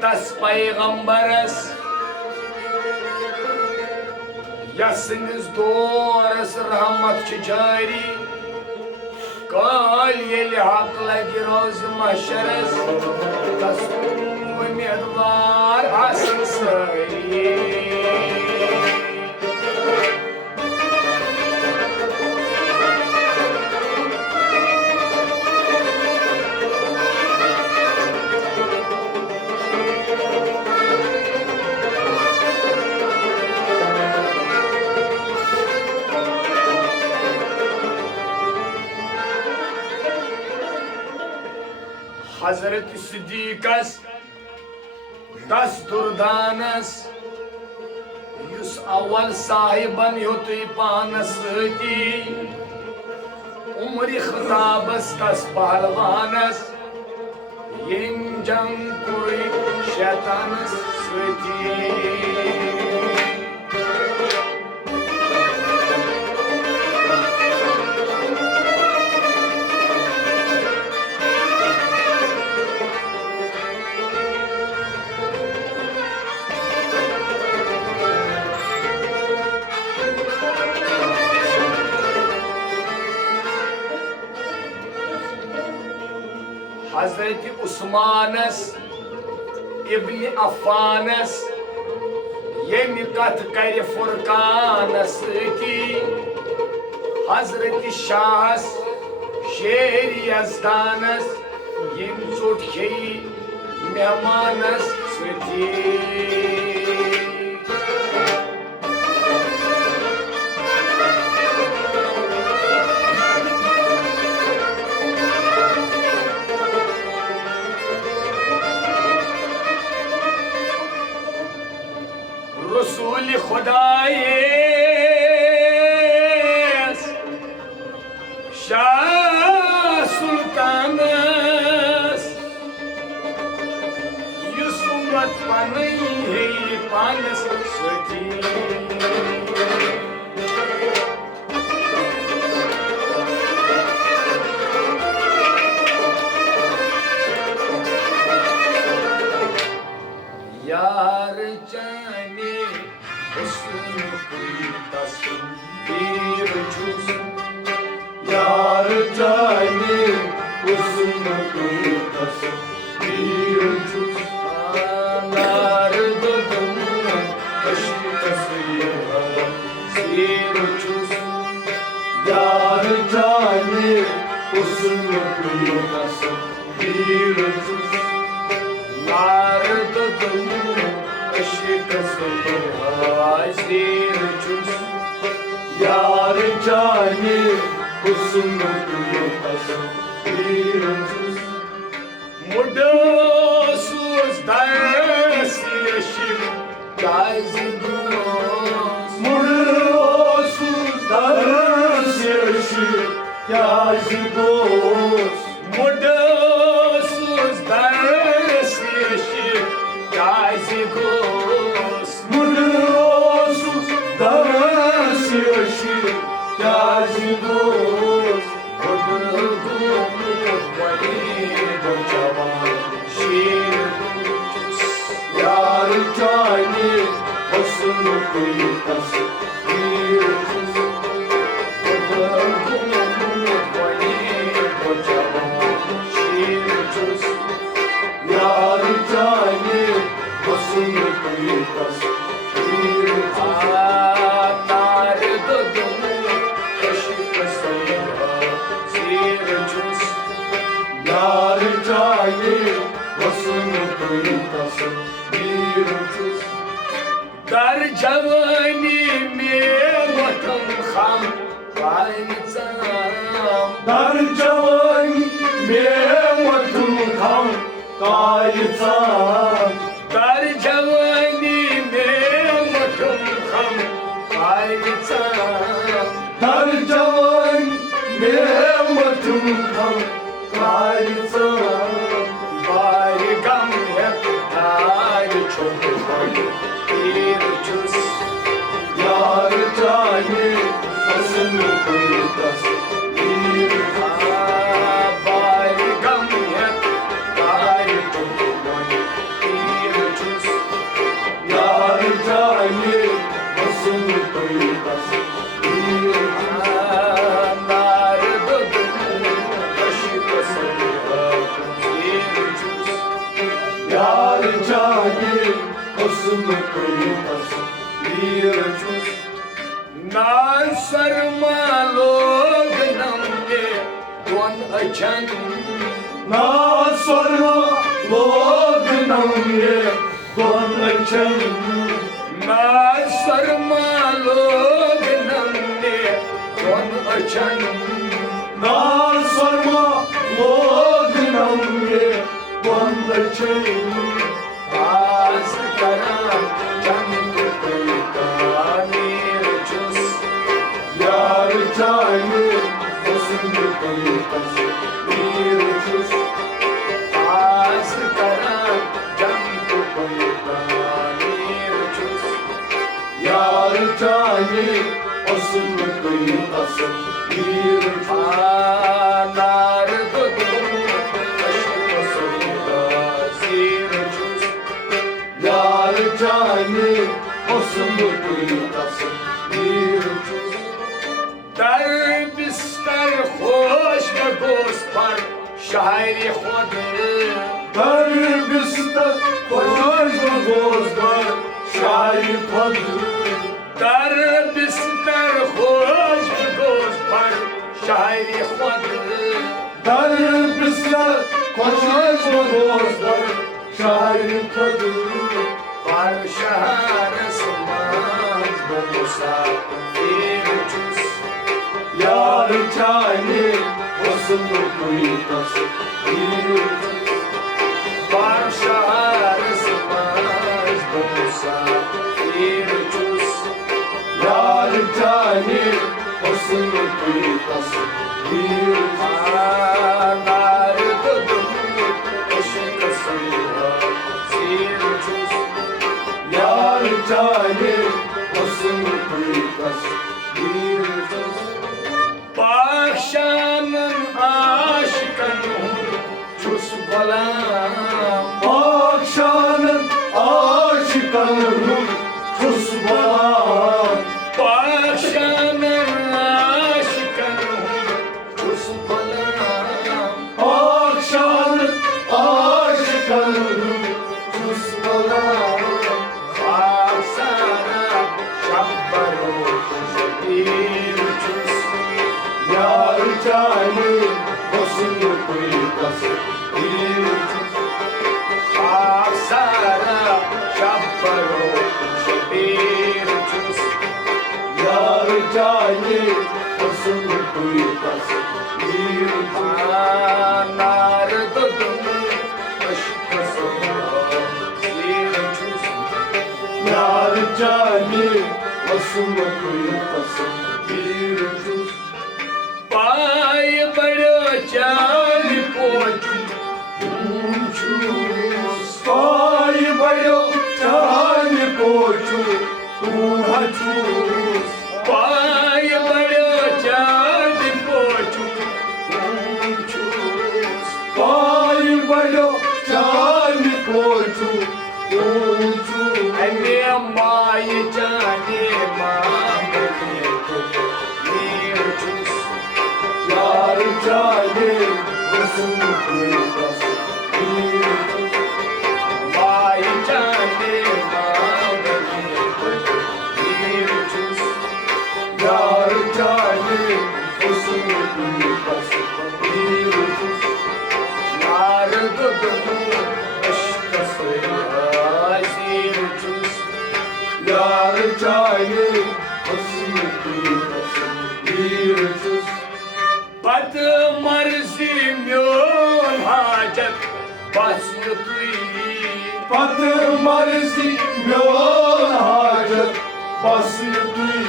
tas peygamberes Yasınız doğras rahmet cari Kal yeli hakla giroz mahşeres Tas umedvar asıl sayı Hazreti Siddiqas Dasturdanas Yus awal sahiban yuti panasati Umri khitabas tas pahalvanas Yencan kuri şeytanas sveti Hazreti Osmanes İbni Affanes Yemi kat kare Furkanes ki Hazreti Şahs Şehri Yazdanes Yem Zutkeyi Mehmanes Sveti Resul-i Khudayes Şah Sultanız Yusumat panayı panas söti Yar cani bir cüz Yar cani husn kıytas bir cüz Anar dudum aşkası bir cüz Yar cani husn kıytas bir cüz Nar dudum aşkası Zircus Yar cani husn kıytas Zircus Mudasuz ders yeşil Yazgos Mudasuz ders yeşil Yazgos Mudasuz ders yeşil Yazgos Dars yeşil yazgos Kodurgum valid cavan şiircus Yar cani husn kıytas bircüz Kodurgum valid cavan şiircus Yar cani husn kıytas Anar dudum aşkası Zircus Yar cani husn kıytas bircüz Dar cavani में वतन खाम कायम Dar cavani में वतन खाम कायम Dar cavani में वतन खाम कायम Dar cavani में वतन खाम कायम Bari gam hep dar çok koyu bir cüz Yar cani husn kıytas bir Bari gam hep dar çok koyu bir चाहिए हुस्न कोई बस यार चाहिए हुस्न कोई बस ना शर्मा लोग नमके दोन अचन ना शर्मा लोग नमके दोन अचन ना शर्मा लोग नमके दोन अचन ना शर्मा लोग नमके दोन अचन आज करा चंद कोई तानीर चुस यार चाहिए हुस्न कोई तस्वीर चुस आज करा चंद कोई तानीर चुस यार चाहिए हुस्न कोई तस्वीर नार दो यार चाहिए हुस्न कोई तस्वीर दर बिस्तर खुश गोस पर शायरी खुद दर बिस्तर खुश गोस पर शायरी खुद दर बिस्तर खुश गोस पर शायरी खुद दर बिस्तर खुश गोस पर शायरी खुद पर शहर समाज मुसाफिर चुस यार चाहिए हुस्न कोई तस्वीर पर शहर समाज मुसाफिर चुस यार चाहिए हुस्न कोई तस्वीर नार दो इश्क चुस यार चाहिए हुस्न कोई तस्वीर पाशान आशिकन चुस बलाम पाशान आशिकन चुस बलाम पाशान आशिकन चुस बलाम पाशान आशिकन चुस बलाम खासारा शब्बरो शबीर चुस यार चाहिए हुस्न कोई तस्वीर खासारा शब्बरो शबीर चुस यार चाहिए हुस्न कोई तस्वीर नार दो इश्क चुस यार चाहिए हुस्न कोई तस्वीर चुस पाय बड़ो चाल पोचू पाय बड़ो चाल पोचू पाय बड़ो चाल पोचू पाय बड़ो चाल पोचू अन्य माय जाने मांगने को यार चाहिए हुस्न कोई तस्वीर माय जाने मांगने को यार चाहिए हुस्न कोई तस्वीर यार दो इश्क से हाजिर चुस यार चाहिए हुस्न कोई तस्वीर चुस बद मर्जी म्योन हाजत बस युतुई बद मर्जी म्योन हाजत बस युतुई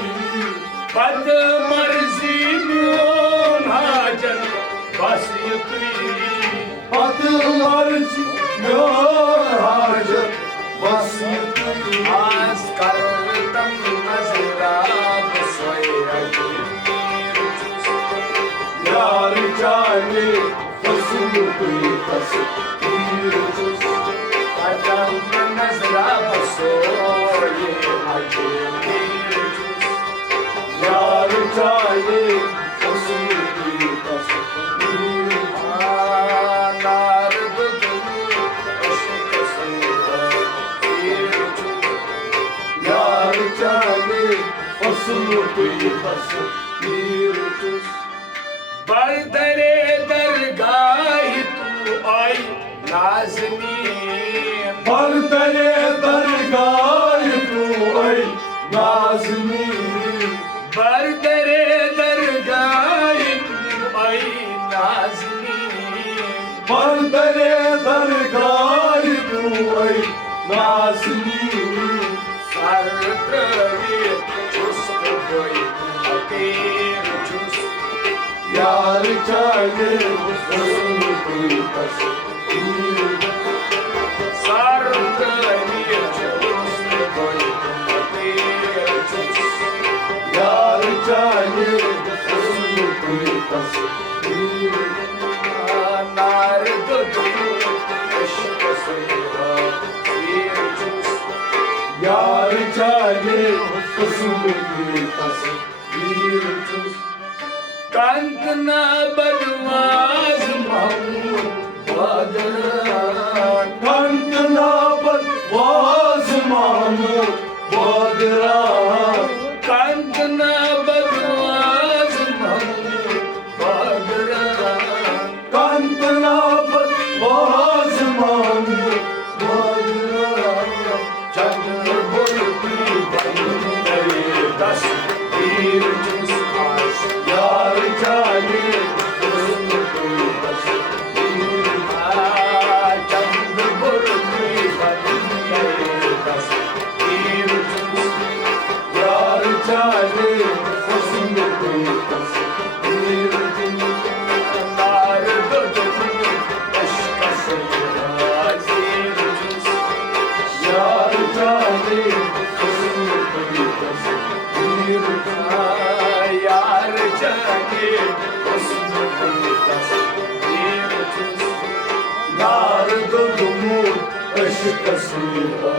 बद मर्जी म्योन हाजत बस युतुई बद मर्जी म्योन हाजत बस युतुई आज कल तम नजरा बसोया यार चाहिए हुस्न कोई तस्वीर चुस कदम नजरा बसोए यार चाहे उसमें भी बस नारद दुनु अशक यार चाहे उसमें भी बस बरदरे दरगाह तू आई लाजमी बरदरे दरगाह तू आई लाजमी बरदरे दरगाह तू आई लाजमी बरदरे दरगाह तू आई लाजमी सरकरी चुस्त गई अकेर चुस्त यार चाहे उसमें कोई तस्वीर सरकरी चुस्त गई अकेर चुस्त यार चाहे उसमें कोई तस्वीर नारद दुनु अशक सेवा तीर चुस्त यार चाहे उसमें कोई तस्वीर चुस्त कांतना बदमाश महमूद बदरा कांतना बदमाश महमूद बदरा कांतना बदमाश महमूद बदरा कांतना बदमाश महमूद बदरा चंद्र बुलबुल बन गए दस तीर चुस्त यार चाहे उसमें कोई तस्वीर चंद्र बुलबुल बन गए तस्वीर यार चाहे उसमें कोई तस्वीर नारद दुनु अशक सेवा यार चाहे उसमें कोई तस्वीर यार चाहे उसमें कोई तस्वीर नारद दुनु अशक सेवा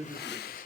Thank you.